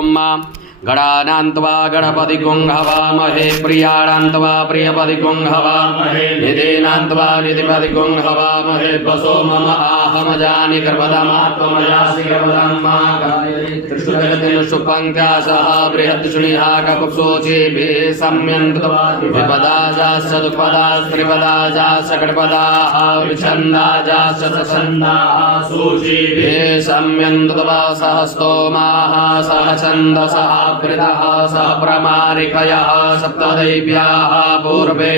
ओम गणानान्त्वा गणपति हवामहे प्रियाणान्त्वा प्रियपति हवामहे निधीनान्त्वा निधिपति हवामहे वसो मम आहमजानि गर्भदमात्मजासि गर्भदं मा त्रिशूलजतिन सुपङ्क्यासः बृहद्शुनिहा ककुप्सोचिभिः सम्यन्तवा विपदाजाश्च दुःपदाश्च त्रिपदाजाश्च षट्पदाः विच्छन्दाजाश्च सछन्दाः सूचिभिः सम्यन्तवा सहस्तोमाः सहछन्दसः वृतः सह प्रमारिकयः सप्तदैव्याः पूर्वे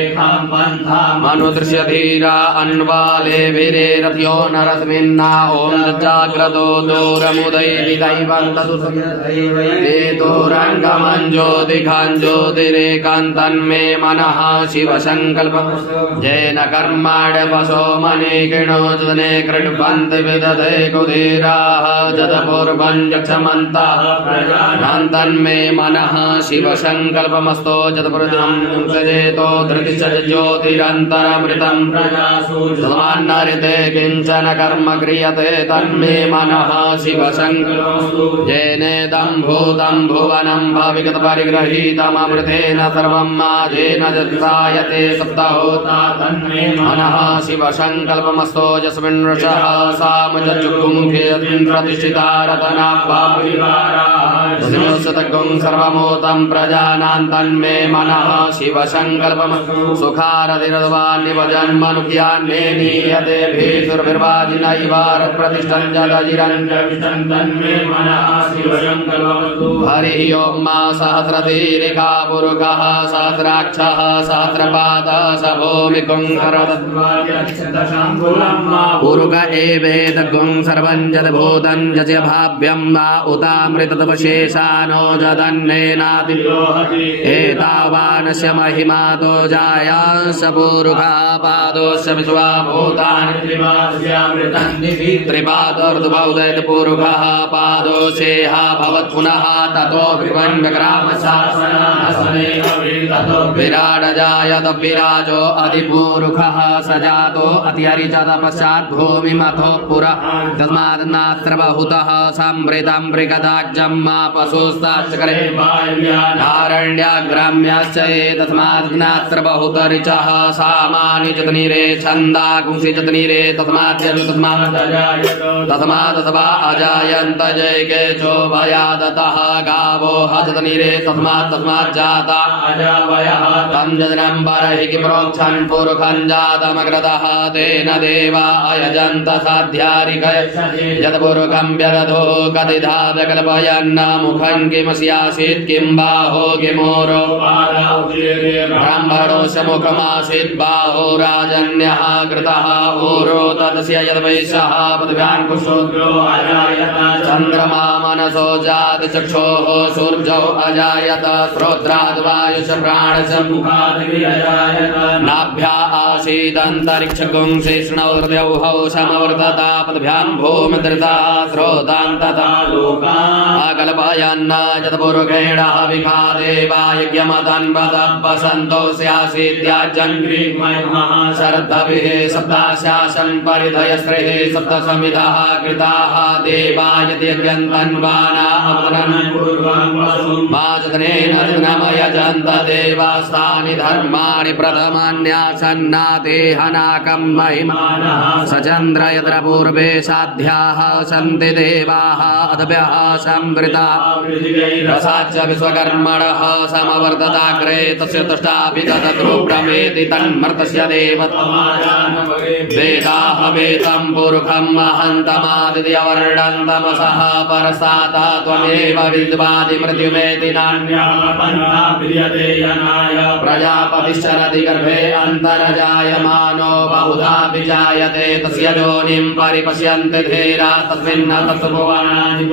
मनुदृश्य धीरा अन्वाले वीरे रथ्यो नरस्मिन्ना ॐ जाग्रतो दूरमुदैर्विदैवन्तदुरङ्गमञ्ज्योतिखाञ्ज्योतिरेकान्तन्मे मनः शिवसङ्कल्प जैन कर्माण्यपशो मणिकिणो जने कृण्वन्ति विदधे कुधीराः जदपूर्वं यक्षमन्तः तन्मे मनः शिवसङ्कल्पमस्तो जतपुरुषं सजेतो धृतिश्च ज्योतिरन्तरमृतं प्रजासु समान्नरिते किञ्चन कर्म क्रियते तन्मे मनः शिवसङ्कल्पमस्तु येनेदं भूतं भुवनं भविगतपरिगृहीतममृतेन सर्वं माजेन जत्सायते सप्तहोता तन्मे मनः शिवसङ्कल्पमस्तो यस्मिन् वृषः सामजजुगुमुखे प्रतिष्ठिता रतनाभा शतगुं सर्वमूतं प्रजानां तन्मे मनः शिवसङ्कल्पमस्तु सुखारतिरद्वान्निवजन्मनुज्ञान्ये नीयते भीषुर्भिर्वाजिनैवारप्रतिष्ठं जलजिरञ्जविष्टं तन्मे मनः शिवसङ्कल्पमस्तु हरिः ओं मा सहस्रतीरिका पुरुषः सहस्राक्षः सहस्रपादः स भूमिगुं पुरुष एवेदगुं सर्वं जद्भूतं यस्य भाव्यं मा उतामृततपशेषानो जदन्नेनाति एतावानस्य महिमातो जायांस पुरुषः पादोस्य विश्वाभूतानि त्रिपादोर्ध्वौदैत पुरुषः पादोषेह भवत् पुनः ततो विराट जायत विराजो अधिपुरुषः स जातो अतिहरिचत पश्चात् भूमिमथो पुरः तस्मात् नात्र बहुतः समृतं मृगदाज्जं मा पशुस्ताश्चकरे नारण्याग्राम्याश्च तस्मात् नात्र बहुतरिचः सामानि जतनीरे छन्दा कुंसि जतनीरे तस्मात् तस्मादथवा अजायन्त जैके चोभयादतः गावो हजतनीरे तस्मात् जाता अजावयः तं जजनं बर्हि प्रोक्षन् पुरुषं जातमग्रतः तेन देवा अयजन्त साध्यारिकय यद्पुरुषं व्यरधो कतिधाद कल्पयन्न मुखं किमस्यासीत् किं बाहो किमोरो ब्राह्मणो स मुखमासीत् बाहो राजन्यः कृतः ऊरो तदस्य यद्वैशः पृथिव्याङ्कुशोऽग्रो अजायत चन्द्रमा मनसो जात चक्षोः सूर्यौ अजायत श्रोत्राद्वायुष प्राणश मुखादजायत नाभ्या आसीदन्तरिक्षगुं शेषणौ हृदयौहौ समवर्तता पद्भ्यां भूमिधृता श्रोतान्तता लोका कल्पयन्न यत्पुरुषेण विखादेवा यज्ञमदन्वदपसन्तो स्यासीत्याजङ्घ्रिमः शरद्धभिः सप्ताशासन् परिधयस्त्रिः सप्तसमिधः कृताः देवा यदि यज्ञन्तन्वाना माजतनेन जन्मयजन्त देवास्तानि धर्माणि प्रथमान्यासन्नादेहनाकं महिमानः सचन्द्र यत्र पूर्वे साध्याः सन्ति देवाः अद्भ्यः संवृता रसाच्च विश्वकर्मणः समवर्तताग्रे तस्य तुष्टापि तद्रूपमेति तन्मर्तस्य देवताहमेतं पुरुषं महन्तमादित्यवर्णन्तमसः परसाता त्वमेव विद्वादि मृत्युमेति नान्यः प्रजापतिश्चरति गर्भे अन्तरजायमानो बहुधा विजायते तस्य योनिं परिपश्यन्ति धीरा तस्मिन् तत्त्वभुवनानि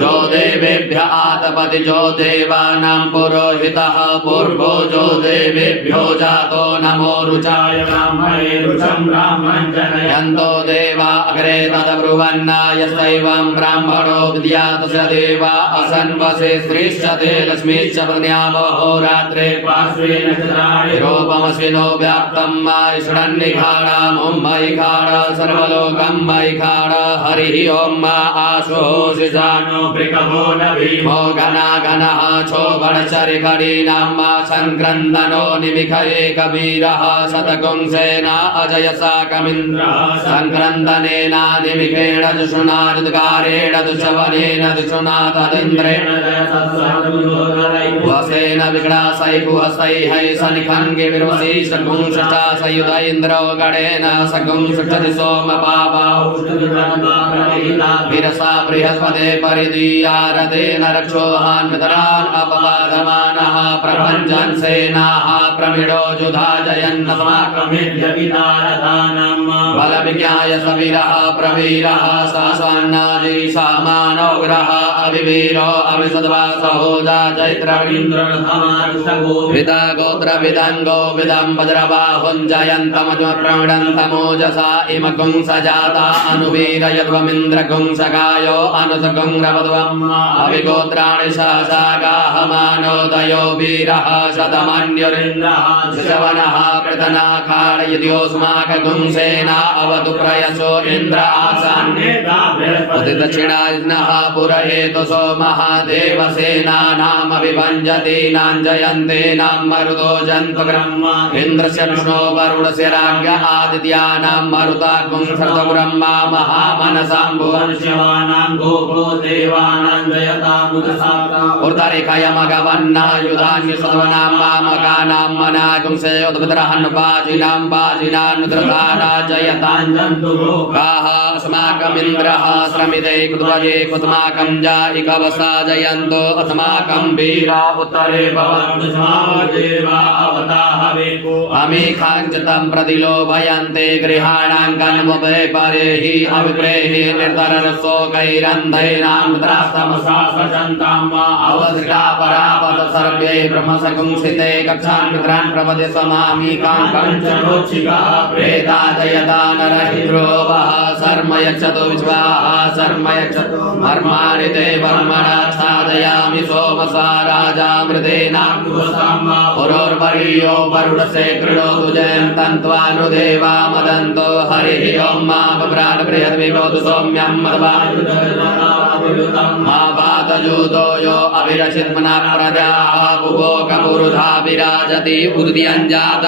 जो देवेभ्य आतपति जो देवानां पुरोहितः पूर्वो जो देवेभ्यो जातो नमो रुचाय ब्राह्मणे रुचं ब्राह्मणं जनयन्तो देवा अग्रे तद्ब्रुवन्न यस्यैवं ब्राह्मणो विद्यात् स देवा असन्वसे स्त्रीश्च ते लक्ष्मीश्च प्रज्ञावहो रात्रे पार्श्वे नक्षत्राणि रूपमस्विनो व्याप्तं मायषडन्निखाणाम् ॐ मयिखाण सर्वलोकं मयिखाण हरिः ॐ मा आशो शिजानो भृगभो न भीमो घना घनः क्षोभणचरिखडीनां संक्रन्दनो निमिखये कबीरः शतकुंसेन अजयसा कमिन्द्रः संक्रन्दनेन निमिखेण दुषुना ऋद्गारेण दुशवनेन दुषुना तदिन्द्रेण वसेन विघ्नासैकुहसैः सनिखङ्गे विर्वसी सकुंसटा सयुध इन्द्रो गणेन सकुंसटति सोमपापाः विरसा बृहस्पते परिदीयारतेन रक्षोहान्वितरान् अपवादमानः प्रभञ्जन् सेनाः प्रमिडो जुधा जयन्नस्माकमिद्यपितारथानां बलविज्ञाय सवीरः प्रवीरः सास्वान्नादि सामानोग्रः अविवीरो अविसद्वासहोजा चैत्रवीन्द्रनथमारुषगोविदा गोत्रविदङ्गो विदं वज्रबाहुञ्जयन्तमजुप्रमिडन्तमोजसा इमकुं सजाता अनुवीरयध्वमिन्द्रकुंसकायो अनुसकुंरवध्वम् अविगोत्राणि सहसागाहमानोदयो वीरः शतमन्युरिन्द्रः शवनः प्रतनाखाडयद्योऽस्माककुंसेना अवतु प्रयसो इन्द्र आसान्येता दक्षिणायनः पुरहेतु सोमः देवसेनानामभिभञ्जतीनां जयन्तीनां मरुतो जन्तुग्रह्म इन्द्रस्य विष्णो वरुणस्य राज्ञ आदित्यानां मरुताकुं सर्वब्रह्मा महामनसां भुवनशिवानां गोपो देवानां जयतामुदसाता उर्धरेखयमगवन्नायुधान्यसवनां मामकानां मनाकुंसे उद्भिद्रहन्वाजिनां वाजिनानुद्रधाना जयतां जन्तुभोगाः अस्माकमिन्द्रः श्रमिते कुध्वजे कुत्माकं जायिकवसा जयन्तो अस्माकं वीरा उत्तरे भवन्तु देवा अवताहवेको अमीखाञ्चितं प्रतिलोभयन्ते गृहाणां कन्मुपे परेहि अविप्रेहि निर्धरशोकैरन्धैनां द्रास्तमसा सचन्तां वा अवधृता परापत सर्वे ब्रह्मसकुंसिते कक्षान् पितरान् प्रपदे समामीकां कञ्चनोच्छिकाः प्रेता जयता नरहिद्रोवः शर्म यक्षतो विश्वाः शर्म यक्षतो मर्माणि ते वर्मणा छादयामि सोमसा राजा मृदेनाग्निवसां पुरोर्वर्यो वरुणसे कृणोतु जयन्तन्त्वानुदेवा मदन्तो हरिः ॐ मा बभ्राट् बृहद्विभवतु सौम्यं मा पातजूतो यो अभिरचित्मना प्रजाः बुभोगपुरुधा विराजति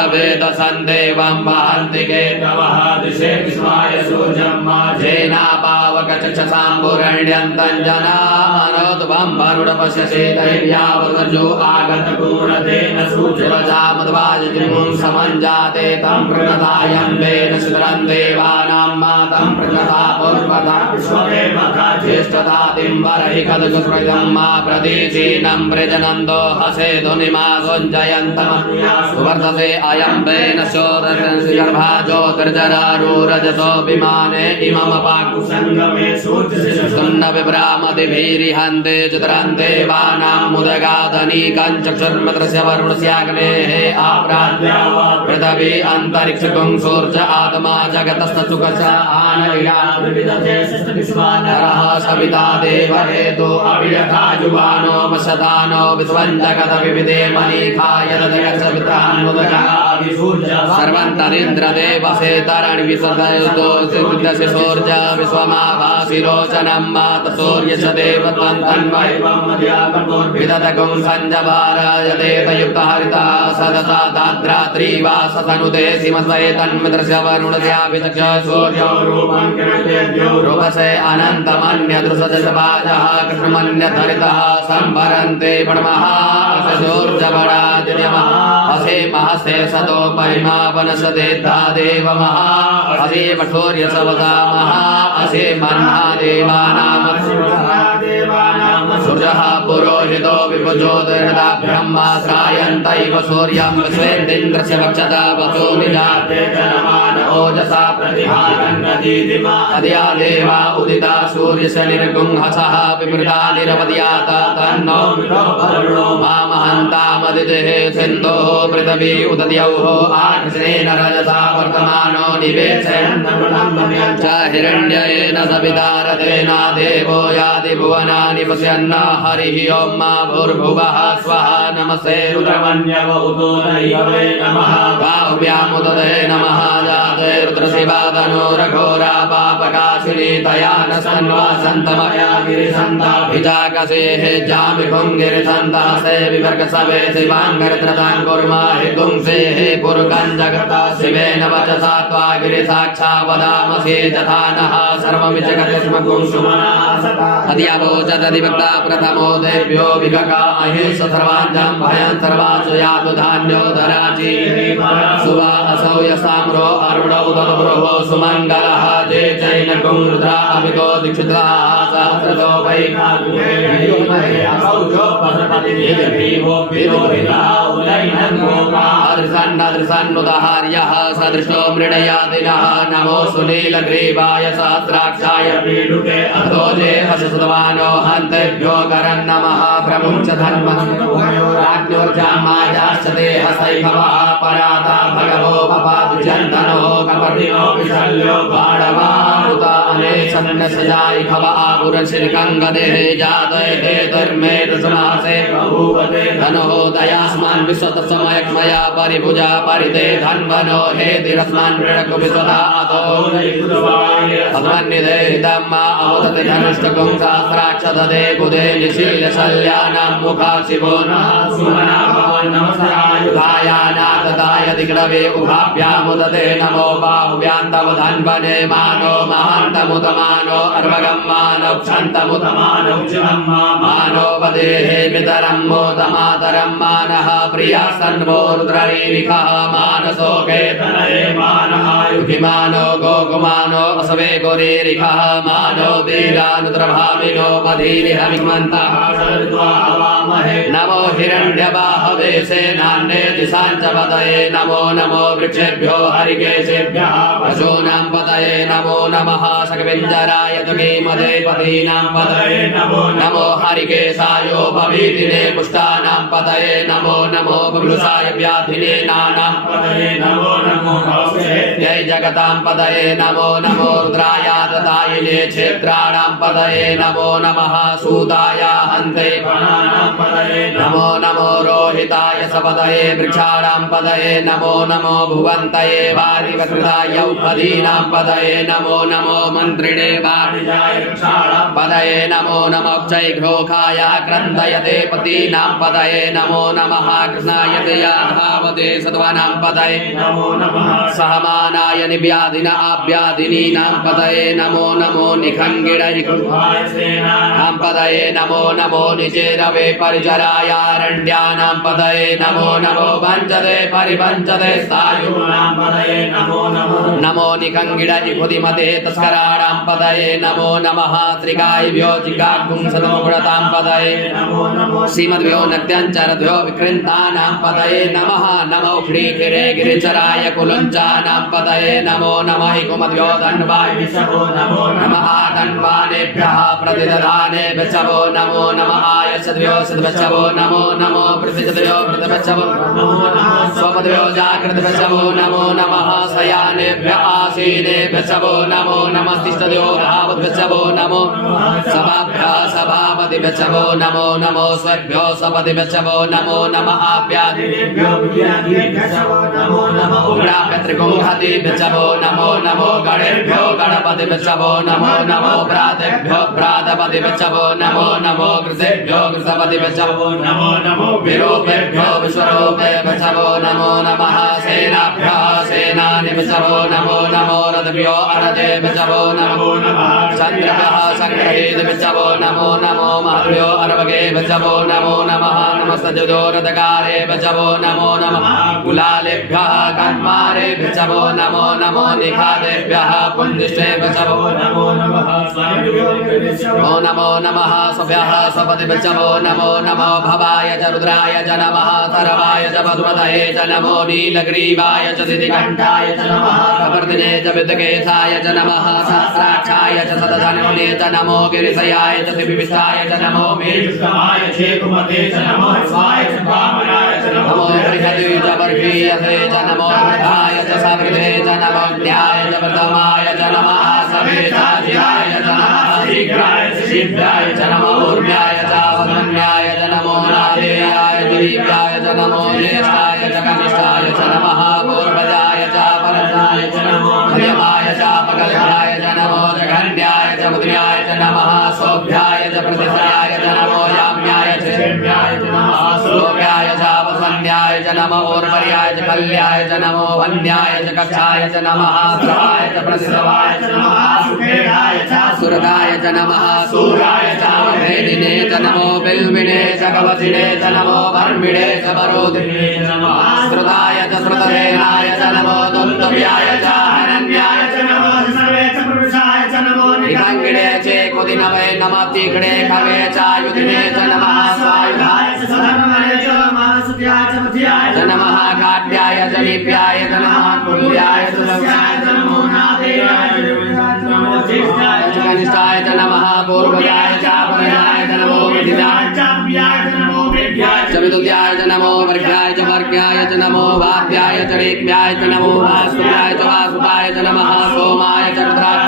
उद्यञ्जातवेदसन्देवं वहन्ति केतवः दिशे विश्वाय सूर्यं माझेनापावकचक्षसाम्बुरण्यन्तं जनानोद्भं वरुणपश्यसे दैव्यावृतजो आगतपूर्णतेन सूर्यवजामद्वाजजिमुं समञ्जाते तं प्रणतायम्बेन शिखरं देवानां मातं प्रणता पूर्वता विश्वदेवता ज्येष्ठतातिं वरहि कदकुस्मृतं मा प्रतीचीनं व्रजनन्दो हसे ध्वनिमागुञ्जयन्तमनुया सुवर्धसे अयम्बेन शोरगर्भा ज्योतिर्जरारूरजतो विमाने इममपाकुसङ्गमे सूर्यशिशुन्न विभ्रामदिभिरिहन्ते चित्रं देवानां मुदगाधनीकं चक्षुर्मत्रस्य वरुणस्याग्नेः आप्राद्या पृथिवी अन्तरिक्षगुं सूर्य आत्मा जगतस्तसुखच आनया विविधतेषविश्वानरः सविता देवहेतो अभियथा जुवानो वशदानो विश्वं जगत विविधे मनीखाय ददयसवितान्मुदगा सर्वन्तरिन्द्रदेवसे तरणि विसर्जयतो सिद्धस्य सूर्य विश्वमाभासिरोचनं मात सूर्यच देवत्वं तन्वैवं विदधगुं सञ्जभारायते तयुक्तहरिता सदता दाद्रात्रीवासतनुते सिमद्वये तन्मित्रस्य वरुणस्याभिचक्ष सूर्यो रूपं किरतेभ्यो रूपसे अनन्तमन्यदृशदशभाजः कृष्णमन्यधरितः सम्भरन्ते पणमः सूर्यबडादिन्यमः असे महसे सतो परिमा वनसदेद्धा देवमः असे पठोर्यसवदामः असे मन्हा देवानां सूर्यः पुरोहितो विभुजोतिर्हृदा ब्रह्मा श्रायन्तैव सूर्यं विश्वेन्द्रस्य वक्षता वसो विजाते जनमान ओजसा प्रतिभागं नदीदिमा अद्या देवा उदिता सूर्यस्य निर्गुंहसः विपृता निरवद्याता तन्नो वरुणो मामहन्तामदि देः सिन्धो पृथिवी उदद्यौः आकृष्णेन रजसा वर्तमानो निवेशयन् च हिरण्येन सविता रथेन देवो याति भुवनानि पश्यन् हरिः ॐ मा भूर्भुवः स्वः नमस्ते रुद्रमन्यव उदोदयवे नमः बाहुव्यामुदते नमः जाते रुद्रशिवादनो रघोरा पापकाशिनी तया न सन्वासन्तमया गिरिसन्ताभिजाकसेः जामिकुं गिरिसन्तासे विवर्गसवे शिवाङ्गरत्रतां कुर्माहि गुंसेः पुरुकं जगता शिवेन वचसा त्वा गिरिसाक्षा वदामसि तथा नः सर्वमिजगति स्म कुंसुमना अद्यावोचदधिवक्ता प्रथमो देव्यो विगका अहिंस सर्वाञ्जं भयं सर्वासु यातु धान्यो धराची सुवा असौ यसाम्रो अरुणौ तद्भ्रुवो सुमङ्गलः जे चैनकुं रुद्रा अभितो दीक्षितः सहस्रतो वैकाकुहे असौ जो पशुपतिदेवो विरोहितः उदयनं गोपा अदृसन्नुदहार्यः सदृशो मृडयादिनः नमो सुनीलग्रीवाय सहस्राक्षाय पीडुके अधोजे असुसुतवानो हन्तेभ्यो करन् नमः प्रमुञ्च धन्वन्योराज्ञोर्जामायाश्च देहसैभवः पराता भगवो पपाद्विजन्तनो कपर्दिनो विशल्यो बाणवा उत अनेशन्नसजाय भव आपुरशिल्कङ्गदेः जातय हेतुर्मेतसमासे बभूवते धनो दयास्मान् विश्वतसमयक्मया परिभुजा परिते धन्वनो हेतिरस्मान् मृडकुविश्वता अतो अस्मन्निधेहितं मा अवदति धनुष्टकुं सहस्राक्षददे बुधे निशीलशल्यानां मुखा शिवो नमस्कारायुधायानाददाय दिग्रवे उभाभ्यामुदते नमो बाहुव्यान्तव धन्वने मानो महान्तमुतमानो अर्वगं मानो क्षन्तमुतमानो चिरं मानो वदेहे पितरं मोदमातरं मानः प्रिया सन्वो रुद्ररीरिखः मानसो केतनये मानः युधिमानो गोकुमानो असवे गोरीरिखः मानो वीरानुद्रभामिनो मधीरिहविग्मन्तः नमो हिरण्यबाहवे सेनान्ये दिशाञ्च पतये नमो नमो वृक्षेभ्यो हरिकेशेभ्यः पशूनां पतये नमो नमः सकविञ्जराय दुःखीमदे पतीनां पतये नमो नमो हरिकेशायोपवीतिने पुष्टानां पतये नमो नमो बभ्रुषाय व्याधिने नानां पतये नमो नमो जय जगतां पतये नमो नमो रुद्रायादतायिने क्षेत्राणां पतये नमो नमः सूताय हन्ते प्राणानां पतये नमो नमो रोहिताय सपतये वृक्षाणां पतये नमो नमो भुवन्तये वारिवकृताय औषधीनां पतये नमो नमो मन्त्रिणे वाणिजाय वृक्षाणां पतये नमो नमो चैघ्रोखाय क्रन्दयते पतीनां पतये नमो नमः कृष्णाय याधावते सत्वानां पतये नमो नमः सहमानाय निव्याधिन आव्याधिनीनां पतये नमो नमो निखङ्गिडैकुभाय सेनानां पतये नमो नमो निचेरवे परिचरायारण्यानां पतये नमो नमो वञ्चते परिवञ्चते स्थायूनां पतये नमो नमो नमो निखङ्गिडैकुधिमते तस्कराणां पतये नमो नमः त्रिकायभ्यो जिगाकुंसतमुगुणतां पतये नमो नमो श्रीमद्भ्यो नक्त्यञ्चरद्भ्यो विकृन्तानां पतये नमः नमो ह्रीगिरे गिरिचराय कुलञ्चानां पतये नमो नमः कुमद्भ्यो धन्वाय विशवो नमो नमः धन्वानेभ्यः प्रतिदधाने विशवो नमो नमः आयसद्भ्यो सद्विशवो नमो नमो प्रतिजद्भ्यो प्रतिविशवो नमो नमः स्वपद्भ्यो जागृत विशवो नमो नमः शयानेभ्यः आसीने विशवो नमो नमः तिष्ठद्भ्यो धावद्विशवो नमो सभाभ्यः सभापति विशवो नमो नमो स्वेभ्यो सपति विशवो नमो नमः आप्यादिभ्यो विद्यादिभ्यो नमो नमः उग्रापत्रिकुंहति विशवो नमो नमो गणेभ्यो गणपति विशवो नमो नमो भ्रातेभ्यो भ्रातपति विशवो नमो नमो कृतेभ्यो कृतपति विशवो नमो नमो विरूपेभ्यो विश्वरूपे विशवो नमो नमः सेनाभ्यः सेनानि विशवो नमो नमो रथभ्यो अरथे विशवो नमो नमः चन्द्रभ्यः सङ्ग्रहीत विशवो नमो नमो महभ्यो अर्वगे विशवो नमो नमः नमस्तजुदो रथकारे विशवो नमो नमः कुलालेभ्यः कन्मारे विशवो नमो नमो निखादेभ्यः पुण्डिष्टे विशवो नमो नमः ओ नमो नमः सभ्यः सपति विशवो नमो नमो भवाय च रुद्राय च नमः सर्वाय च पद्मतये च नमो नीलग्रीवाय च दितिकण्ठाय च नमः कपर्दिने च विद्केशाय च नमः सहस्राक्षाय च सतधन्वने च नमो गिरिशयाय च दिविष्टाय च नमो मेषुष्टमाय चेकुमते च नमो स्वाय च वामनाय च नमः बृहद्विजवर्गीयसे च नमो वृद्धाय च सवृद्धे च नमो ज्ञाय च प्रथमाय च नमः समेताजिराय च नमः शीघ्राय च शीघ्राय च नमो ऊर्ध्याय च वदन्याय च नमो नादेयाय च दीप्याय च नमो ज्येष्ठाय च कनिष्ठाय च नमः पूर्वजाय च परजाय च नमो मध्यमाय च अपकल्पाय च नमो जघन्याय च मुद्र्याय च नमः सौभ्याय च प्रतिष्ठाय च नमो याम्याय च शेम्याय च नमः श्लोक्याय च वसन्याय च नमो उर्वर्याय च कल्याय च नमो वन्याय च कक्षाय च नमः श्रवाय च प्रतिश्रवाय च नमः सुखेदाय च सुरदाय च नमः सूराय च भेदिने च नमो बिल्विने च कवचिने च नमो वर्मिणे च वरोधिने च नमः श्रुताय च श्रुतसेनाय च नमो दुन्दुभ्याय च हनन्याय च नमो सर्वे च पुरुषाय च नमो निगङ्गिणे च कुदिनवे नमः तीक्ष्णे कवे च युधिने च नमः स्वायुधाय च सधर्मणे च मानसुत्याय च मध्याय च नमः काट्याय च लीप्याय च नमः कुल्याय च सस्याय च नमो नादेयाय च नमो ज्येष्ठाय च कनिष्ठाय च नमः पूर्वजाय च परजाय च नमो विदिताय च अव्याय च नमो वेद्याय च विदुत्याय च नमो वर्ग्याय च वर्ग्याय च नमो वाद्याय च रेप्याय च नमो वासुदाय च वासुदाय च नमः सोमाय च रुद्राय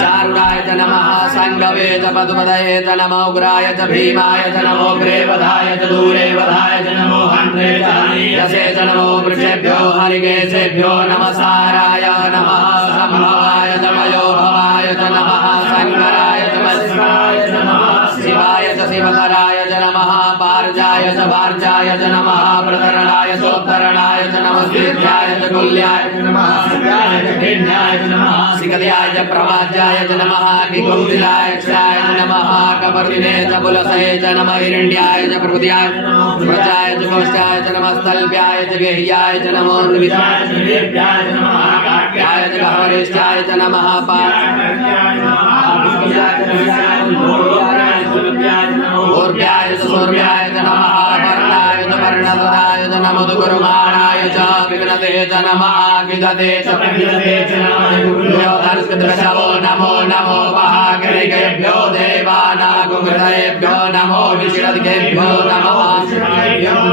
चारुणाय च नमः संगवे च पदुपदये च नमो उग्राय च भीमाय च नमो ग्रेवधाय च दूरेवधाय च नमो हन्त्रे च हनीयसे च नमो वृक्षेभ्यो हरिकेशेभ्यो नमसाराय नमः संभवाय च मयोभवाय च नमः शङ्कराय च मत्स्याय च नमः शिवाय च शिवधराय च नमः पार्जाय च वार्जाय च नमः प्रतरणाय चोत्तरणाय च नमः शीर्षाय च कुल्याय च नमः शिवाय च भिन्नाय च नमः शिखदयाय च प्रवाज्याय च नमः किकुंदिलाय च नमः कपर्दिने च बुलसे च नमः हिरण्याय च प्रभुत्याय च प्रजाय च कोष्ठाय च नमः स्थल्प्याय च गेह्याय च नमो निर्विद्याय च निर्व्याय च नमः काट्याय च गहवरिष्ठाय च नमः पूर्व्याय च सूर्याय च नमः वर्णाय च वर्णधराय च नमो गुरुमाणाय च विघ्नते च नमः विदते च प्रविदते च नमः गुरुधर्षवो नमो नमो महागणिकेभ्यो देवानागुहृदयेभ्यो नमो विशिरदिकेभ्यो नमः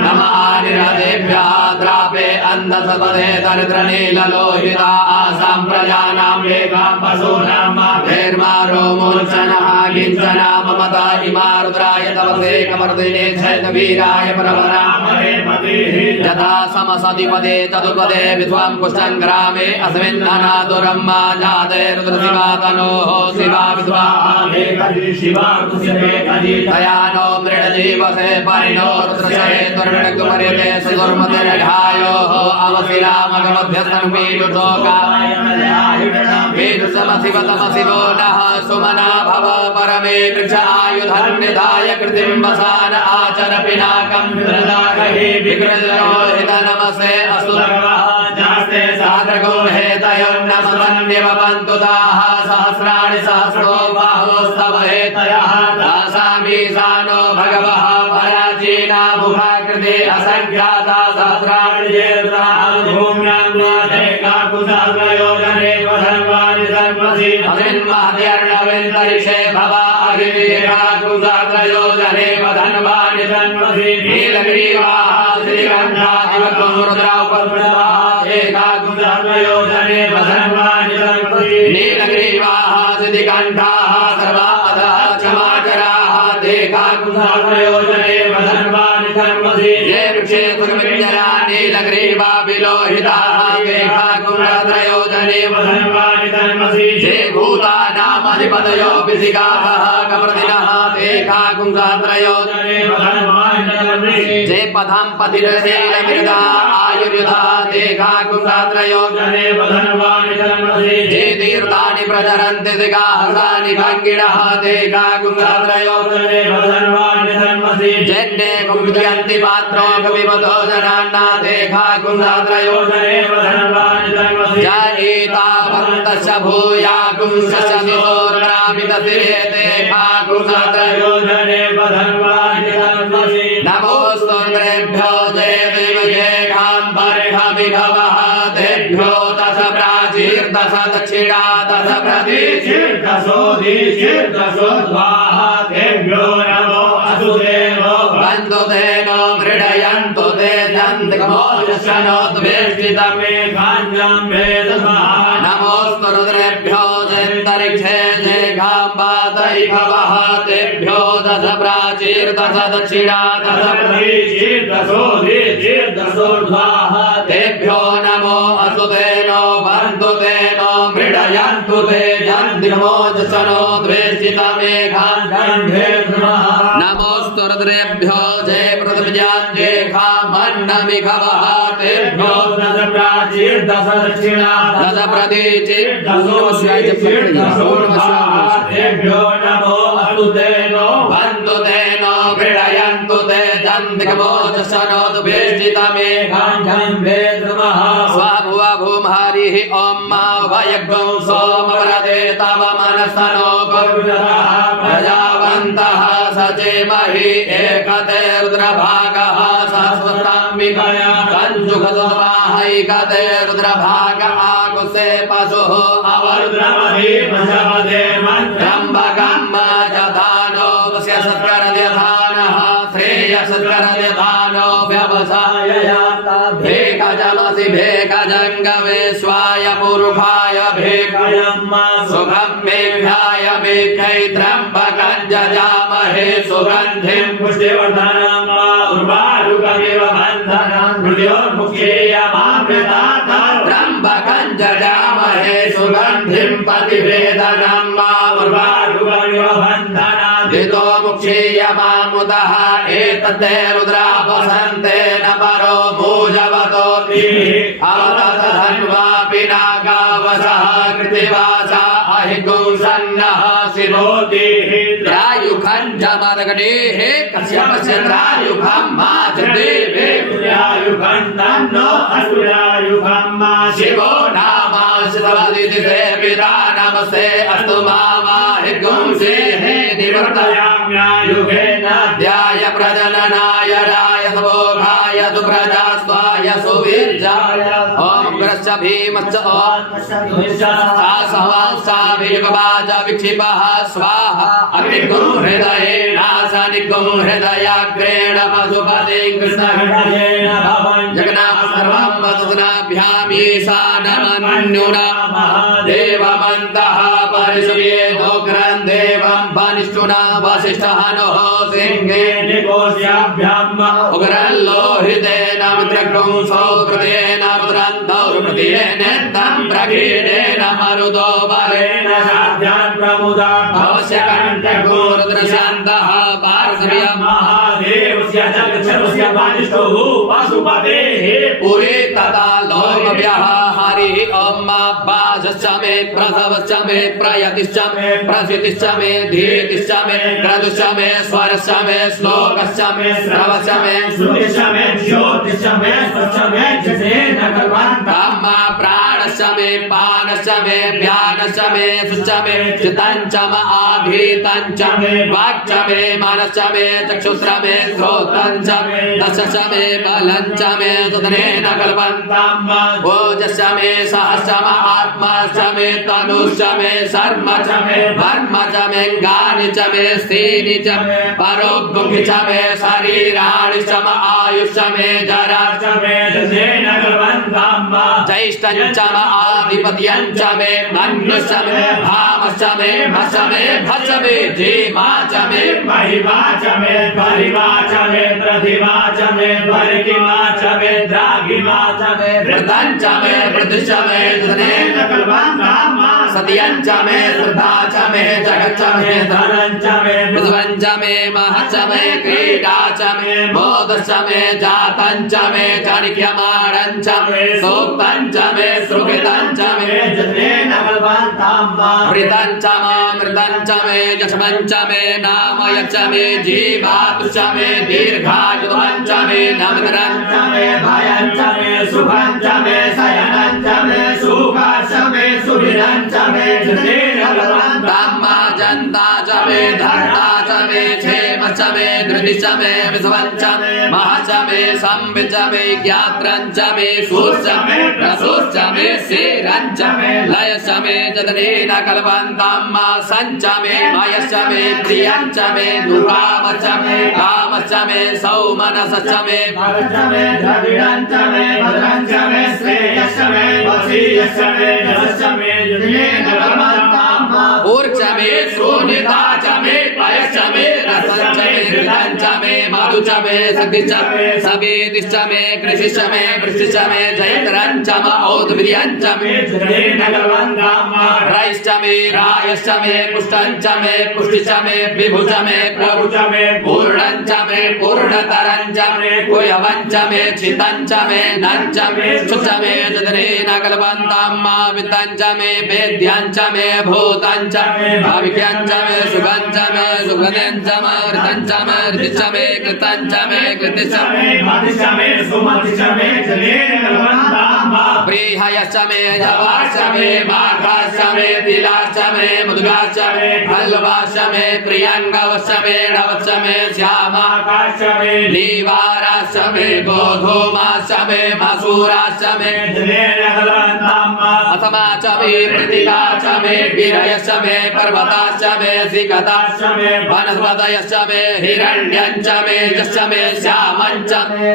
नमः निरदेभ्यः द्रापे अन्धसपदे दरिद्रनीललोहिता आसां प्रजानां वेगां पशूनां भेर्मारो मूर्छनः किञ्चना ममता इमा रुद्राय तवसे कपर्दिने चैतवीराय परमरामहे पतिः यथा समसतिपदे तदुपदे विद्वां कुष्ठं ग्रामे अस्मिन् अनादुरम्मा जाते रुद्रशिवातनोः शिवा विद्वा शिवा तया नो मृडजीवसे परिणो रुद्रशये त्वरणकुमर्यते सुदुर्मतिरघायोः अवशिरामगमभ्यस्तनुमीडुतोकाय वेदुसमशिवतमशिवो नः सुमना भव परमे वृक्ष आयुधन्निधाय कृतिं वसान आचर पिनाकं विददाकहि विकृतलोहित नमसे असुरवः जास्ते साधको हेतयोन्नमसन्निवपन्तु ताः सहस्राणि सहस्रो बाहोस्तव हेतयः दासामीशानो भगवः पराचीना मुखाकृते असङ्ख्याता सहस्राणि जेरुताः भूम्यां नाथे काकुसहस्रयोजने वधन्वानि सर्वसि अस्मिन्महत्यर्णवेन्तरिक्षे भवा अग्निकाकुसहस्रयोजने वधन्वानि सर्वसि नीलग्रीवाः श्रीगन्धाः इव रुद्रावपस्मृताः एकाकुसहस्रयोजने वधन्वानि सर्वसि नीलग्रीवाः सिद्धिकण्ठाः सर्वादः क्षमाचराः एकाकुसहस्रयोजने वधन्वानि सर्वसि ये वृक्षे कुर्मिञ्जरा नीलग्रीवा विलोहिताः एकाकुसहस्रयोजने वधन्वानि सर्वसि ये भूतानामधिपतयो विसिकाः कपर्दिनः एकाकुसहस्रयोजने वधन्वानि सर्वसि जे पदं पतिरशीलमृदा आयुर्युधा एकाकुसहस्रयोजने वधन्वानि सर्वसि जे तीर्थानि प्रचरन्ति दिगाहसानि भङ्गिणः एकाकुसहस्रयोजने वधन्वानि सर्वसि जेन्ने कुम्भ्यन्ति पात्रो कविवतो जनान्ना एकाकुसहस्रयोजने वधन्वानि सर्वसि जयितावन्तस्य भूया कुंसस्य निसोर्णामितसिरेते एकाकुसहस्रयोजने वधन्वानि सर्वसि नमोस्तुभ्यो जय देवयेघां परिहमिघवः तेभ्यो दश प्राचीर्दश दक्षिणा दश प्रतीचीर्दशो दीचीर्दशोद्वाः तेभ्यो नमो असुदेवो बन्धुतेनो मृडयन्तु ते जन्तिकमोजशनोद्वेष्टितमेघाञ्जं वेदस्मः नमोऽस्तु रुद्रेभ्यो जयन्तरिक्षे जयघाम्बातैभवः तेभ्यो दश प्राचीर्दश दक्षिणा दश प्रतीचीर्दशोधीचीर्दशोर्ध्वाः तेभ्यो नमो असुतेनो बन्धु तेनो मृडयन्तु ते जन्तिकमोजशनोद्वेष्टितमेघाञ्जं वेदस्मः नमोऽस्तु रुद्रेभ्यो जय पृथिव्याञ्जेखामन्नमिघवः तेभ्यो दश प्राचीर्दश दक्षिणा दश तेभ्यो नमो असुतेनो बन्धु तेनो मृडयन्तु ते जन्तिकमोजशनोद्वेष्टितमेघाञ्जं वेदस्मः स्वाभुव भूमहरिः ॐ मा वयग्ं सोमवरदे तव मनस्तनो प्रजावन्तः सचेमहि एकते रुद्रभागः सहस्रताम्बिकया कञ्जुगसुवाहैकते रुद्रभाग आकुसे पशुः अवरुद्रमहि प्रजापते त्र्यम्बकं जधानो वस्य सत्करद्यधानः श्रेयसत्करद्यधानो व्यवसाययाता भेकजमसि भेकजङ्गमे स्वाय पुरुषाय भेकजम् सुखं मेघ्याय मेघै त्र्यम्बकं जजामहे सुगन्धिं पुष्टिवर्धनम् उर्वारुकमिव बन्धनम् मृत्योर्मुख्येयमामृतात् त्र्यम्बकं जजामहे सुगन्धिं प्रतिवेदनं उर्वारुकमिव बन्धनम् धितो मुक्षीयमामुदः एतद्दे रुद्रापसन्ते न परो मूजवतोऽपि अवतधन्वापि नागावसः कृतिवासा अहिगुंसन्नः शिरोतिः त्रायुखञ्जमदगणेः कश्यपस्य त्रायुखं मा च देवे त्रायुखं तन्नो असुरायुखं मा शिवो नामाश्रितवदिति ते पिता नमस्ते अस्तु मामाहिगुंसेः निवर्तयाम्यायुगेन ध्याय प्रजननाय राय सुभोगाय सुप्रजास्वाय सुवीर्याय ॐ ग्रश्च भीमश्च ॐ सहवांसाभियुगवाच विक्षिपः स्वाहा अग्निगुं हृदयेनासनिगुं हृदयाग्रेण पशुपतिं कृष्णहृदयेन भवन् जगन्नाथ सर्वं वसुनाभ्यामीशानमन्युना देवमन्तः परिसूर्ये दोग्रं देवं वनिष्ठुना वसिष्ठः नोः सिंहे निकोष्याभ्याम् उग्रल्लोहितेन मित्रगुं सौकृतेन रुद्रन्धौर्मृतियेन तं प्रकीर्णेन मरुदो बलेन साध्यान् प्रमुदा भवस्य कण्ठगो रुद्रशान्तः पार्श्वयं महादेवस्य जगच्छस्य वनिष्ठुः पशुपतेः पुरी तदा लोकव्यः हरिः ॐ वाजश्च मे प्रसवश्च मे प्रयतिश्च मे प्रसिद्धिश्च मे धीतिश्च मे क्रतुश्च मे स्वरश्च मे श्लोकश्च मे श्रवश्च मे श्रुतिश्च मे ज्योतिश्च मे स्वच्छ मे जसेन कल्पन्तं प्राणश्च मे पानश्च मे व्यानश्च मे सुश्च मे चित्तञ्च म आधीतञ्च मे वाक्च मे मनश्च मे चक्षुश्च मे श्रोत्रञ्च मे दशश्च मे बलञ्च मे सुतनेन कल्पन्तं भोजश्च मे सहश्च म आत्माश्च मे तनुश्च मे शर्म च मे वर्म च मे गानि च मे स्थीनि च मे परोग्मुखि च मे शरीराणि च म आयुष्च मे जरा च मे जसेन कल्पन्तं ज्येष्ठञ्च म आधिपत्यञ्च मे मन्युश्च मे भामश्च मे भस मे भस मे धीमा च मे महिमा च मे परिमा च मे प्रतिमा च मे परिकिमा च मे द्राघिमा च मे वृद्धञ्च मे वृद्धिश्च मे जनेन कल्पन्तं सत्यञ्च मे श्रद्धा च मे जगच्च मे धनञ्च मे विद्वञ्च मे महच्च मे क्रीडा च मे मोदश्च मे जातञ्च मे चाणक्यमाणञ्च मे सूक्तञ्च मे सुकृतञ्च मे जसेन कल्पन्तं मृतञ्च मृतञ्च मे यशमञ्च मे नामयच्च मे जीवातुश्च मे दीर्घायुवञ्च मे नमद्रञ्च मे भयञ्च मे सुखञ्च मे शयनञ्च मे सुखश्च मे सुभिरञ्च मे जसेन कल्पन्तं जन्ता च मे धर्ता च मे क्षेम च पंच मे धृतिश्च मे विश्वञ्च महश्च मे संविच्च मे ज्ञात्रञ्च मे सूर्च मे प्रसूश्च मे श्रीरञ्च मे लयश्च मे जदनेन कल्पन्तं सञ्च मे मायश्च मे प्रियञ्च मे दुःखामश्च मे कामश्च मे सौमनसश्च मे भरश्च मे द्रविडञ्च मे भद्रञ्च मे श्रेयश्च मे वशीयश्च मे जलश्च मे जदनेन कल्पन्तं ऊर्च मे शून्यता च मे पयश्च मे रसश्च मे घृतञ्च मे मधुश्च मे शक्तिश्च मे सवेदिश्च मे कृषिश्च मे वृष्टिश्च मे जयत्रञ्च म औद्भिर्यञ्च मे जदनेन कल्पन्तं रयश्च मे रायश्च मे पुष्टञ्च मे पुष्टिश्च मे विभुश्च मे प्रभुश्च मे पूर्णञ्च मे पूर्णतरञ्च मे कुयवञ्च मे चितञ्च मे नञ्च मे शुच मे जदनेन कल्पन्तं वित्तञ्च मे वेद्यञ्च मे भूतञ्च मे भाविक्यञ्च मे सुगञ्च मे सुगन्धञ्च मे ऋतञ्च मे ऋतिश्च मे कृतञ्च मे कृतिश्च मे मतिश्च मे सुमतिश्च मे जदनेन कल्पन्तं प्रियश्च मे जवाश्च मे माघाश्च मे तिलाश्च मे मुद्गाश्च मे फल्गवाश्च मे प्रियङ्गवश्च मे नवश्च मे श्यामाकाश्च मे नीवाराश्च मे गोधूमाश्च मे मसूराश्च मे जदनेन कल्पन्तं अथमा च मे मृत्तिका च मे वीरयश्च मे पर्वताश्च मे सिकताश्च मे वनस्पतयश्च मे हिरण्यञ्च मे यश्च मे श्यामञ्च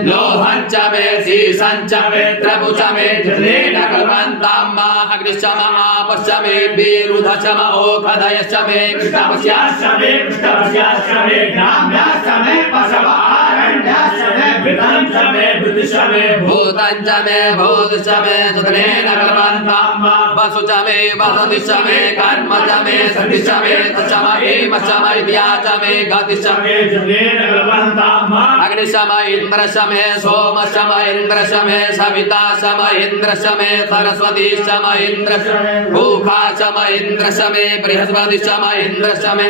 लोहञ्च मे शीशञ्च मे त्रपुच मे जदनेन कल्पन्तं अग्निश्च म आपश्च मे विरुधश्च म ओखधयश्च मे कृष्णपश्याश्च मे पृष्ठपश्याश्च मे ग्राम्याश्च मे पशवारण्याश्च मे भृतञ्च मे भृतिश्च मे भूतञ्च मे भूतिश्च मे जदनेन कल्पन्तं वसुच मे वसतिश्च मे कर्म च मे सतिश्च मे तच्च म एमश्च म इद्या च मे गतिश्च मे जदनेन कल्पन्तं अग्निश्च म इन्द्रश्च मे सोमश्च म इन्द्रश्च मे सविताश्च म इन्द्रश्च मे सरस्वतीश्च म इन्द्रश्च मे भूखाश्च म इन्द्रश्च मे बृहस्पतिश्च म इन्द्रश्च मे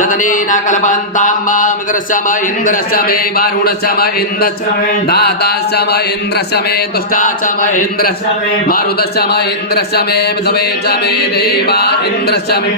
जदनेन कल्पन्तं मित्रश्च म इन्द्रश्च मे वरुणश्च म इन्द्रश्च दाताश्च म इन्द्रश्च मे तुष्टाश्च म इन्द्रश्च मारुतश्च म इन्द्रश्च मे विधवे च मे देवा इन्द्रश्च मे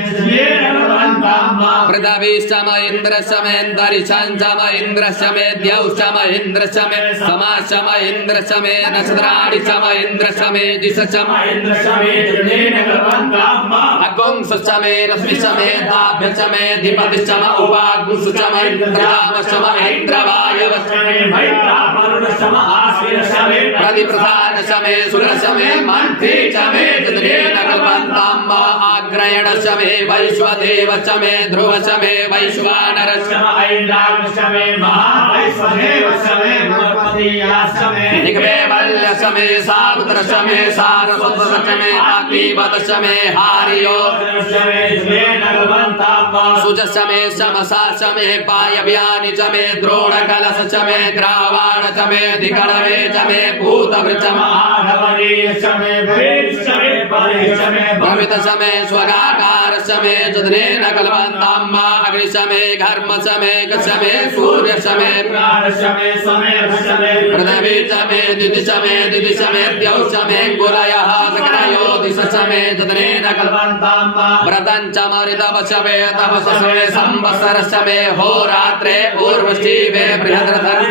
पृथ्वीश्च म इन्द्रश्च मे अन्तरिक्षञ्च म इन्द्रश्च मे द्यौश्च म इन्द्रश्च मे समाश्च म इन्द्रश्च मे नक्षत्राणि च म इन्द्रश्च मे दिशश्च म इन्द्रश्च मे जदनेन कल्पन्तं अग्निश्च मे रश्मिश्च मे ताभ्यश्च मे धिपतिश्च म उपाग्निश्च म इन्द्रामश्च म इन्द्रवायवश्च मे मैत्रावरुणश्च म आश्विनश्च मे प्रतिप्रधानश्च मे सुरश्च मे मन्त्री च मे जदनेन कल्पन्तं आग्रयणश्च मे वैश्वदेवश्च मे ध्रुवश्च मे वैश्वानरश्च ऐन्द्राग्निश्च मे महावैश्वदेवश्च मे गणपतियाश्च मे निगमेवल्यश्च मे सारुद्रश्च मे सारस्वतश्च मे अग्निवतश्च मे हारियो मे जदनेन कल्पन्तं सुजश्च मे शमसाश्च मे पायव्यानि च मे द्रोणकलशश्च मे ग्रावाण च मे धिकणवे च मे भूतवृच्च महाधवनीयश्च मे भवेश्च मे परेश्च मे भवितश्च मे स्वगाकारश्च मे जदनेन कल्पन्तं अग्निश्च मे घर्मश्च मे गश्च मे सूर्यश्च मे प्राणश्च मे स्वमेधश्च मे पृथिवी च मे दिदिश्च मे दिदिश्च मे द्यौश्च मे गुरयः सकलयो दिशश्च मे जदनेन कल्पन्तं व्रतञ्च म ऋतवश्च मे तपसश्च मे संवत्सरश्च मे होरात्रे ऊर्वशी मे बृहद्रथन्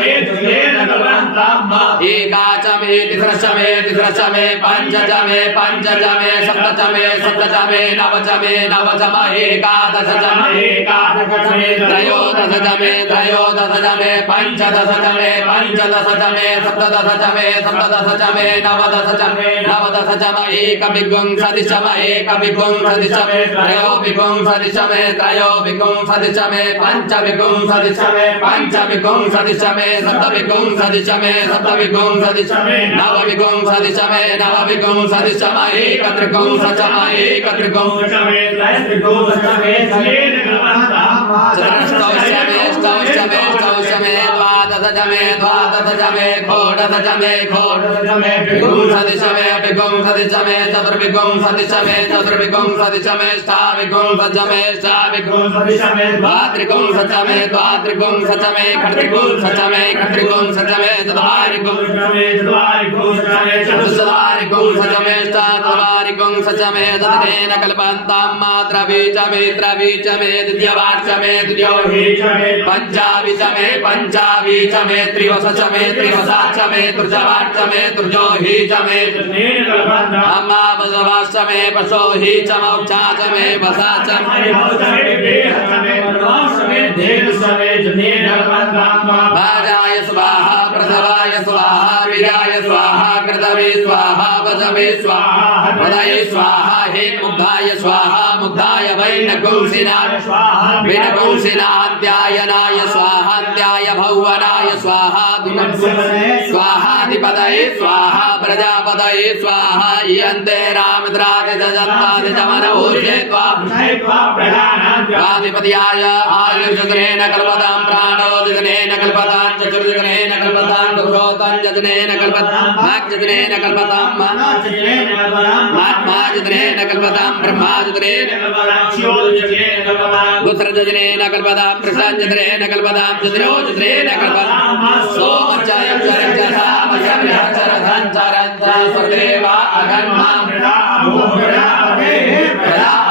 मे जदनेन कल्पन्तं एका च मे तिस्रश्च मे तिस्रश्च मे पञ्च च मे पञ्च च मे सप्त च मे सप्त च मे नव च मे नव च म एकादश च मे एकादश च मे त्रयोदश च मे त्रयोदश च मे पञ्चदश च मे पञ्चदश च मे सप्तदश च मे सप्तदश च मे नवदश च मे नवदश च म एकविंशति च म एकविंशति च मे त्रयोविंशति च मे त्रयोविंशति च मे पञ्चविंशति च मे पञ्चविंशति च मे सप्तविंशति च मे सप्तविंशति च मे नवविंशति च मे नवविंशति च म एकत्रिंशत् च म एकत्रिंशत् च मे त्रयस्त्रिंशत् च मे जदनेन कल्पन्तं चतुष्टौश्च मे द्वादश जमे द्वादश जमे खोडश जमे खोडशमे विगुंसति शमे विगुंसति शमे चतुर्विगुंसति शमे चतुर्विगुंसति शमे ष्टाविगुंसति शमे ष्टाविगुंसति शमे द्वात्रिगुंसति शमे द्वात्रिगुंसति शमे खट्त्रिगुंसति शमे खट्त्रिगुंसति शमे चत्वारिगुंसति शमे चत्वारिगुंसति शमे चतुश्चत्वारिगुंसति शमे चत्वारिगुंसति शमे तदनेन कल्पन्तां मात्रवीचमे त्रवीचमे द्वितीयवाचमे द्वितीयोहीचमे पञ्चावीचमे पञ्चावीचमे त्रिवशचमे त्रिवशाचमे तृतीयवाचमे तृतीयोहीचमे अम्मावशवाचमे पशोहीचमौचाचमे वशाचमे भाजाय स्वाहा प्रसवाय स्वाहा वीराय स्वाहा कृतवे स्वाहा वसवे स्वाहा पदये स्वाहा हेमुग्धाय स्वाहा मुग्धाय वैनकुंसिनाय स्वाहा वैनकुंसिनान्त्यायनाय स्वाहान्त्याय भौवनाय स्वाहा स्वाहाधिपतये स्वाहा प्रजापतये स्वाहा यन्ते रामद्रादिजन्तादिजमनभूषे त्वाधिपत्याय आयुर्जनेन कल्पतां प्राणो जनेन कल्पतां चतुर्जनेन कल्पतां दुर्गोतं जनेन कल्पतां वाक्जनेन कल्पतां महात्मा जनेन कल्पतां ब्रह्मा जनेन कल्पतां शिवोजनेन कल्पतां गुत्रजनेन कल्पतां प्रशान्तजनेन कल्पतां चतुर्योजनेन कल्पतां सोमचयचरचरामचरधञ्चरञ्च स्वदेवा अगन्मा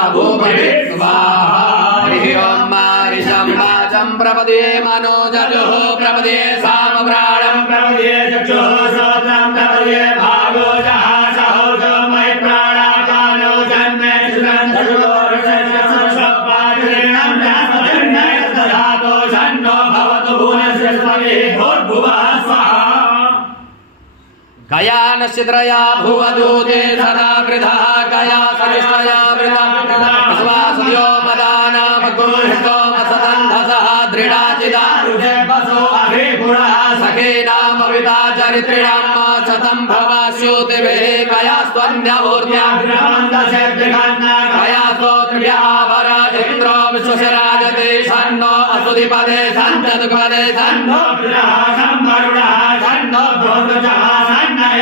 अभूमहे स्वाहा हरिः ॐ मारिषं वाचं प्रपदे मनोजजुः प्रपदे सामप्राणं प्रपदे चक्षुः श्रोत्रं प्रपदे भागो जहासहो च मयि प्राणापानो जन्मे गया नश्चित्रया भुवदूते सदा वृथा गया सनिष्ठया वृथा विश्वासयो मदानामगुंहितो मसदन्धसः दृढाचिदा बसो अभिपुरः सखेनाम विता चरित्रिणां शतं भवास्योतिभिः गया स्वन्यमूर्त्याग्रमन्दशेद्रिघन्न गया स्तोत्र्याभरा इन्द्रो विश्वशराजते सन्नो असुधिपदे सञ्चतुपदे सन्नो वरुणः सन्नो भोजः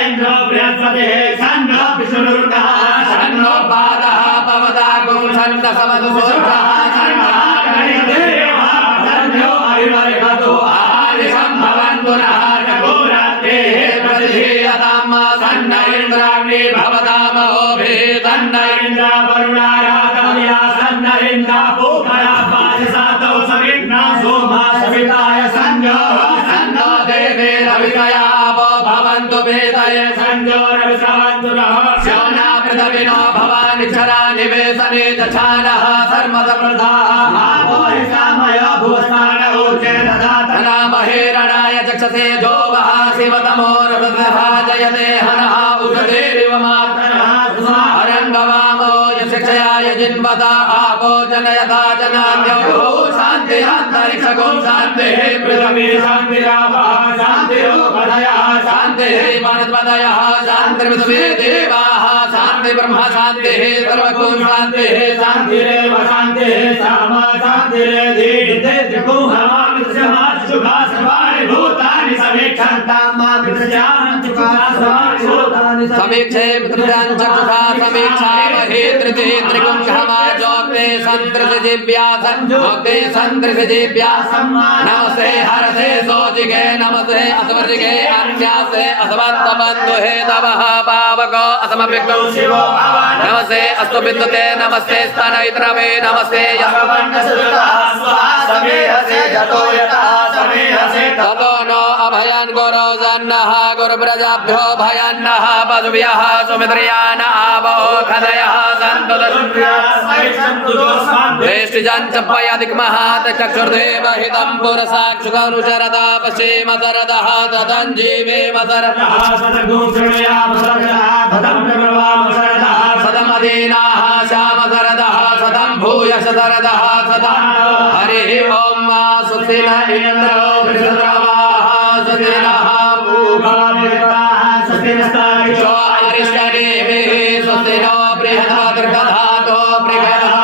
इन्द्रो बृहस्पतिः सन्नो विष्णुरुद्रः सन्नो पादः पवता गुंसन्न समदुसुषः सन्नो हरिवरिभतो आदिसम्भवन्तु नः चकोरात्रेः प्रतिधीयतां सन्न इन्द्राग्नि भवतामहोभिः सन्न इन्द्र वरुणाराधनया सन्न इन्द्र पूमया पादिसातौ सविघ्ना सोमा सविताय सन्नो सन्नो देवे रवितया भवन्तु वेदये संजोरविश्रवन्तु नः शोना पृथ्विनो भवानि चरा निवेशने दशानः सर्वसमृद्धाः आपोहिषामय भूस्थान ऊर्जे दधातना महेरणाय चक्षसे जोवः शिवतमो रथतथा जयते हनः उषधेरिव मातरः हरङ्गवामो यशिक्षयाय जिन्वता आपो जनयता जनाद्यौ शान्तिरान्तरिक्षगो शान्तिः पृथ्वी शान्तिरापः शान्तिरोपदयः शान्तिः वनस्पतयः शान्तिर्विश्वे देवाः शान्ति ब्रह्म शान्तिः सर्वगुण शान्तिः शान्तिरेव शान्तिः सामा शान्तिरेधीते त्रिगुहमामित्रमाशुभा सर्वाणि भूतानि समीक्षन्तां मामित्रजानञ्चुभा सर्वाणि भूतानि समीक्षे मित्रजानञ्चुभा समीक्षामहे त्रिते त्रिगुहमाजोक्ते सन्त्रिजिव्या संजोक्ते सन्त्रिजिव्या नमस्ते हरसे सोजिगे नमस्ते असवर्जिगे अन्यासे असवत्तबन्धु हे तवः पावको असमभिक्तो शिवो नमस्ते अस्तु विद्युते नमस्ते स्तनैत्रवे नमस्ते ततो नो अभयन् गुरो जन्नः गुरुप्रजाभ्यो भयन्नः पशुभ्यः सुमित्र्यान् आवो खदयः सन्तु वेष्टिजञ्चपयदिक्महात् चक्षुर्देव हितं पुरसाक्षुगनुचरदा पश्येमतरदः तदञ्जीवेमतरदः सदमदीनाः श्यामतरदः सदं भूयशतरदः सदा हरिः ॐ सुस्ति न इन्द्रो वृषद्रवाः सुस्ति नः पूषा देवताः सुस्ति नस्तारिषो अरिष्टनेमिः सुस्ति नो बृहस्पतिर्दधातो बृहदः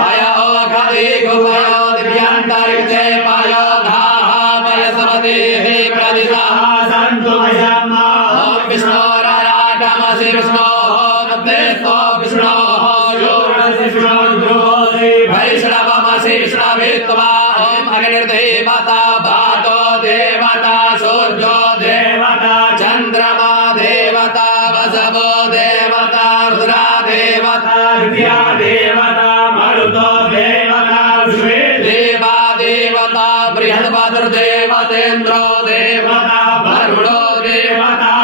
पयो खदिगुपयो दिव्यन्तरिक्षे पयो धाः पयसवति देहि प्रदिशः सन्तु मयम् ॐ विष्णोराराटमसि विष्णोः तत्तेस्तो विष्णोः वैष्णवमसि विष्णवे त्वा ॐ अग्निर्देवता वातो देवता सूर्यो देवता चन्द्रमा देवता वसवो देवता रुद्रा देवता विद्या देवता मरुतो देवता विश्वे देवा देवता बृहस्पतिर्देवतेन्द्रो देवता वरुणो देवता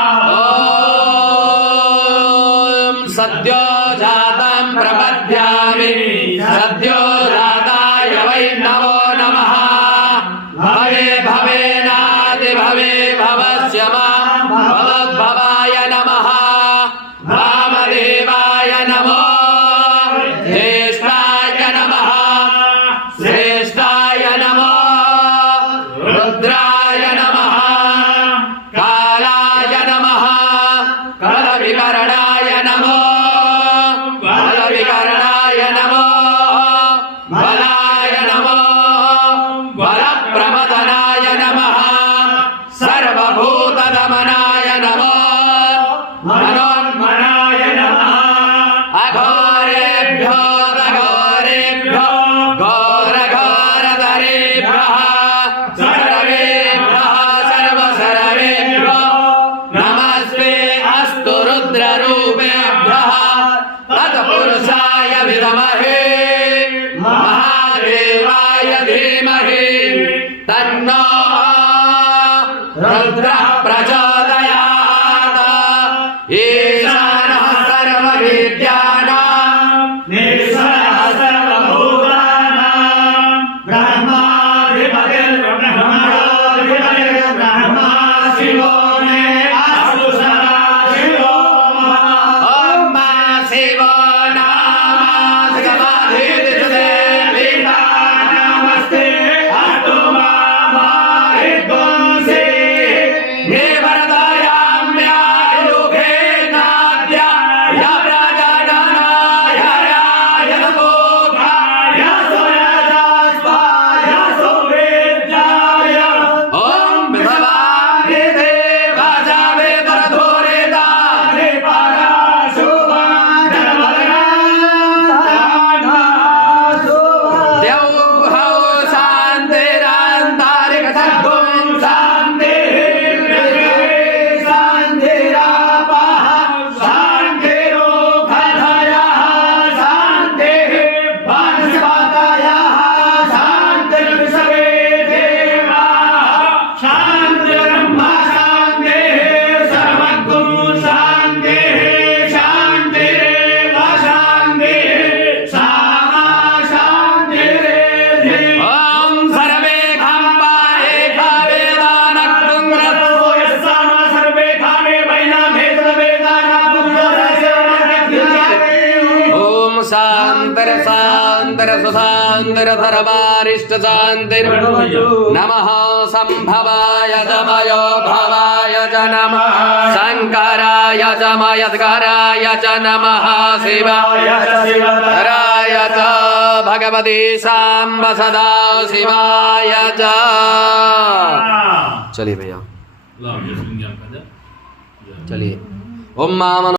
ॐ सद्यो जातं प्रपद्यामि सद्यो जाताय वै नमो नमः भवे भवेनादि भवे भवस्य मां भवद्भवाय नमः वामदेवाय नमो ज्येष्ठाय नमः श्रेष्ठाय नमो रुद्राय नमः कालाय नमः कलविकरणाय नमो बलविकरणाय नमो बलाय नमो बलप्रमदनाय नमः सर्वभूतदमनाय नमो मनोन्मनाय नमः अघोरेभ्यो दघोरेभ्यो घोरघोरधरेभ्यः सर्वेभ्यः सर्वसर्वेभ्यो नमस्ते अस्तु रुद्ररूपेभ्यः तत्पुरुषाय विद्महे महादेवाय धीमहि तन्नो रुद्रः प्रचोदयात् ईशानः सर्वविद्यानां निःसरः सर्वभूतानां ब्रह्माधिपतिर्ब्रह्मणोऽधिपतिर्ब्रह्मा शिवो मे अस्तु सदा शिवो मम ॐ शिवो नाम समाधिर्दिशते पिता नमस्ते अस्तु मामाहित्वंसि निवर्तयाम्यायुगे नाद्या यप्रजननाय रायतपोघाय स्वयजास्वाय सुवेद्याय ॐ विभवानि देवाजावे परधोरेदा द्यौः शान्तिरान्तारिक सद्गुं ॐ सर्वे खम्बा ॐ शान्तिर शान्तिर सुशान्तिर धर्मारिष्ट शान्तिर नमः सम्भवाय जमयो भवाय च नमः शङ्कराय च मयद्कराय च नमः शिवाय राय च भगवती साम्ब सदा शिवाय च चलिए भैया चलिए ओम मामनो